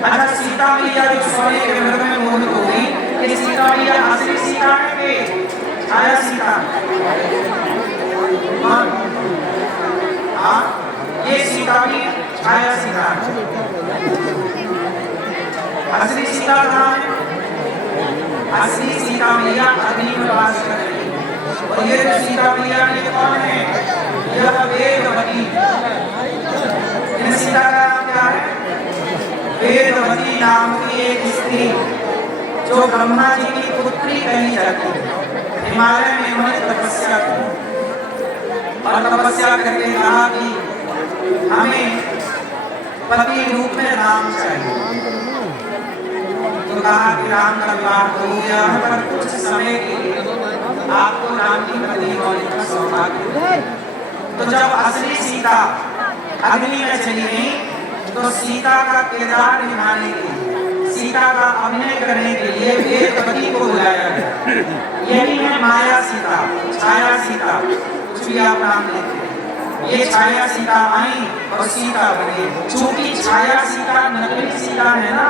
अच्छा, सीता मैया जो सोने के मृग में मोहित हो गई, ये सीता मैया असली सीता है कि छाया सीता? हाँ, ये सीता भी छाया सीता है। असली सीता कहाँ है? असली सीता मैया अग्नि में वास कर रही है। और ये जो सीता मैया ये कौन है? यह वेदवती। इन सीता का नाम क्या है? वेदवती नाम की एक स्त्री जो ब्रह्मा जी की पुत्री कही जाती है। हिमालय में उन्होंने तपस्या की और तपस्या करके कहा कि हमें पति रूप में राम चाहिए। तो कहा कि राम का विवाह हो गया है, पर कुछ समय के लिए आपको राम की पत्नी होने का सौभाग्य। तो जब असली सीता अग्नि में चली गई तो सीता का किरदार निभाने के लिए, सीता का अभिनय करने के लिए वेदवती को बुलाया गया। यही है माया सीता, छाया सीता, कुछ भी आप नाम लेते हैं। ये छाया सीता आई और सीता बनी। चूंकि छाया सीता नकली सीता है ना,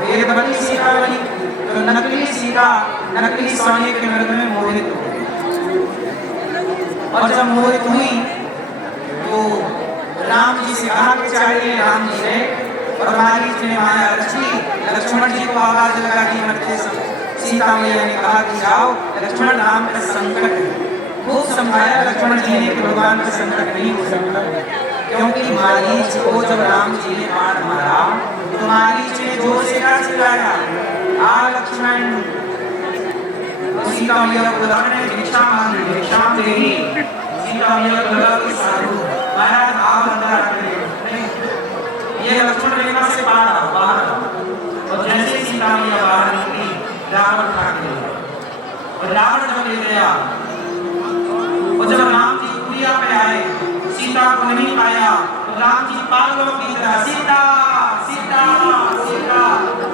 वेदवती सीता बनी, तो नकली सीता नकली सोने के मृग में मोहित हो गई। और जब मोहित हुई तो राम जी से कहा कि चाहिए राम जी ने, और मारीच ने माया रची। लक्ष्मण जी को आवाज लगा दी मरते समय। सीता मैया ने कहा कि जाओ, लक्ष्मण राम का संकट है। खूब समझाया लक्ष्मण जी ने कि भगवान का संकट नहीं हो सकता, क्योंकि मारीच को जब राम जी ने बाण मारा तो मारीच ने जोर से क्या चिल्लाया, आ लक्ष्मण। तो सीता मैया को लगा ने भिक्षा मांगी, भिक्षा दे। सीता मैया को लगा कि साधु महाराज आप अंदर आके ये लक्ष्मण रेखा से बाहर। और जैसे सीता मैया बाहर निकली, रावण भाग गया। और रावण जब ले गया और जब राम जी कुटिया पे आए, सीता को नहीं पाया तो राम जी पागलों की तरह सीता सीता सीता,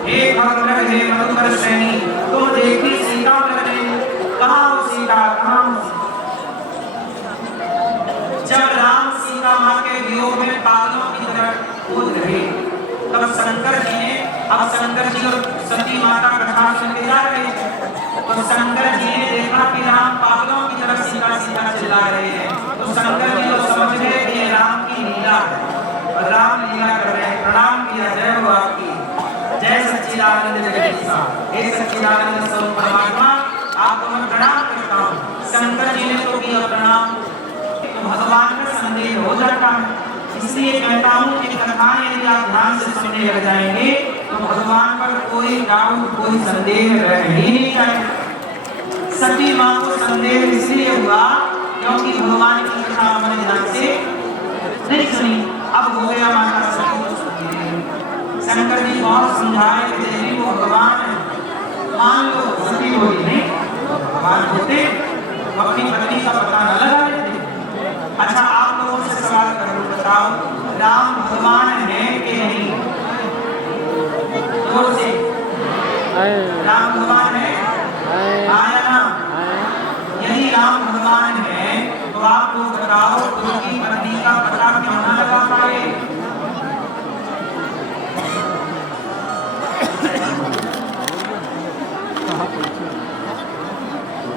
हे भगवान हे मधुकर श्रेणी, तुम देखी सीता मैंने, कहाँ हो सीता, कहाँ हो? जब राम सीता माँ के वियोग में पागलों की तरह कूद रहे, तब शंकर जी ने, अब शंकर जी और सती माता कथा सुन के जा रहे थे, तो शंकर जी ने देखा कि राम पागलों की तरफ सीता सीता चिल्ला रहे हैं। तो शंकर जी को समझ गए कि ये राम की लीला है और राम लीला कर रहे हैं। प्रणाम किया, जय हो आपकी, जय सच्चिदानंद जगदीशा, हे सच्चिदानंद स्वरूप परमात्मा, आपको मैं प्रणाम करता हूँ। शंकर जी ने तो किया प्रणाम, तो भगवान का संदेह हो जाता है। इसलिए कहता हूँ कि कथाएं यदि आप ध्यान से सुनने लग जाएंगे तो भगवान पर कोई डाउट, कोई संदेह रह ही नहीं जाएगा। सती माँ को संदेह इसलिए हुआ क्योंकि भगवान की कथा अपने ध्यान से नहीं सुनी। अब हो गया माता सती को सुनी। शंकर जी बहुत समझाए कि देवी वो भगवान है, मान लो सती बोली नहीं, भगवान होते अपनी पत्नी का पता न लगा लेते। अच्छा, आप लोगों से सवाल करूं, बताओ राम भगवान है कि नहीं? जोर से, राम भगवान है? आया ना? यदि राम भगवान है तो आप लोग बताओ उनकी पत्नी का पता क्यों ना लगा पाए?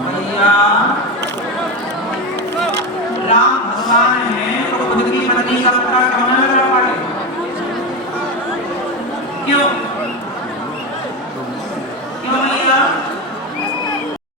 भैया राम भगवान है तो खुद की पत्नी का पता क्यों ना लगा पाए? क्यों?